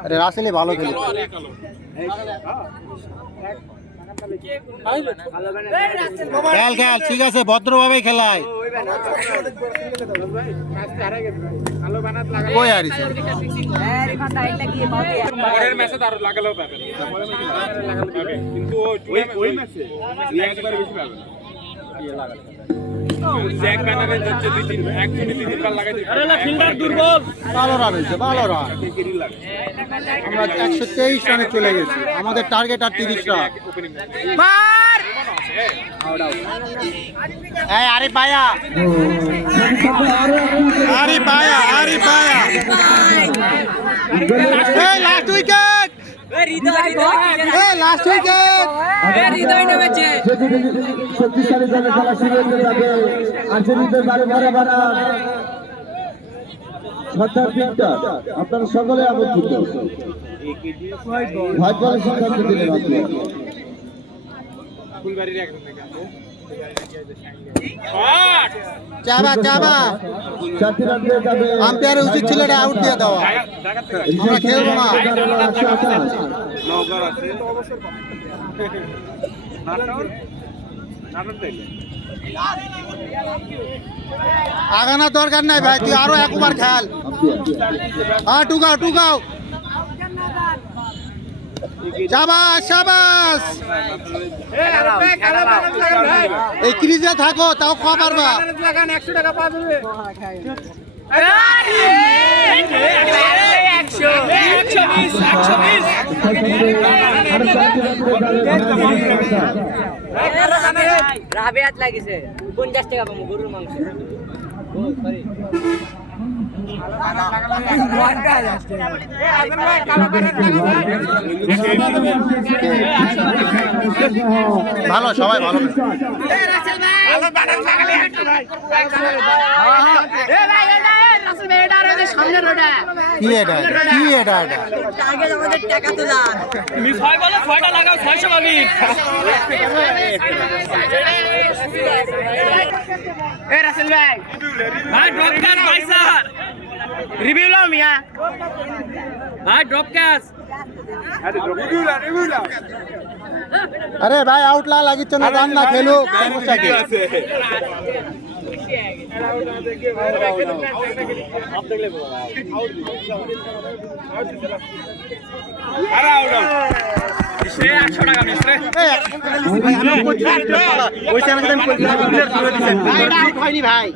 अरे रासेली भालो खेले খেল খেল ঠিক আছে ভদ্রভাবে খেলায় কই আরিছে পরের ম্যাচে তার লাগালেও পাবে কিন্তু ওই ম্যাচে একবার বেশি পাবে জ্যাক ব্যানারে যাচ্ছে দুই তিন একজনই দুই তিনবার লাগাই দিবে আরে না ফিল্ডার দুর্বল ভালো রান হইছে ভালো রান আমরা 123 রানে চলে গেছি আমাদের টার্গেট আর 30 রান মার আউট আউট এই আরে পায়া এই লাস্ট উইকেট লাস্ট উইকেট হৃদয় নেমেছে শক্তিশালী দলে খেলা শুরু হতে যাবে আর্জেন্টিনার বারে বারে বানান আপনারা সকলে আমন্ত্রিত ভাই বলে সিদ্ধান্ত দিলেন ফুলবাড়ির একজন থেকে চাবা চাবা চারটি রান দিয়ে যাবে আম্পায়ারের উচিত ছিল এটা আউট দিয়ে দেওয়া আমরা খেলবো না নওগাঁর আছে নাটক আগানোর দরকার নাই ভাই তুই আরো একবার খেল হ্যাঁ টুকাও শাবাশ শাবাশ এই ক্রিজে থাকো তাও ক পারবা 100 টাকা পাবে রাবিয়াত লাগিছে 50 টাকা পাবো গরুর মাংস ভালো সবাই ভালো কি এটা আমাদের টাকা তো দাও তুমি 6 বলে 6টা লাগাও 600 পাবি এ রাসেল ভাই ভাই ড্রপ ক্যাচ ভাই স্যার রিভিউ লাও মিয়া ভাই ড্রপ ক্যাচ রিভিউ লাও আরে ভাই আউট লাগিচ্ছে না রান না খেলুক সমস্যা কি ভাই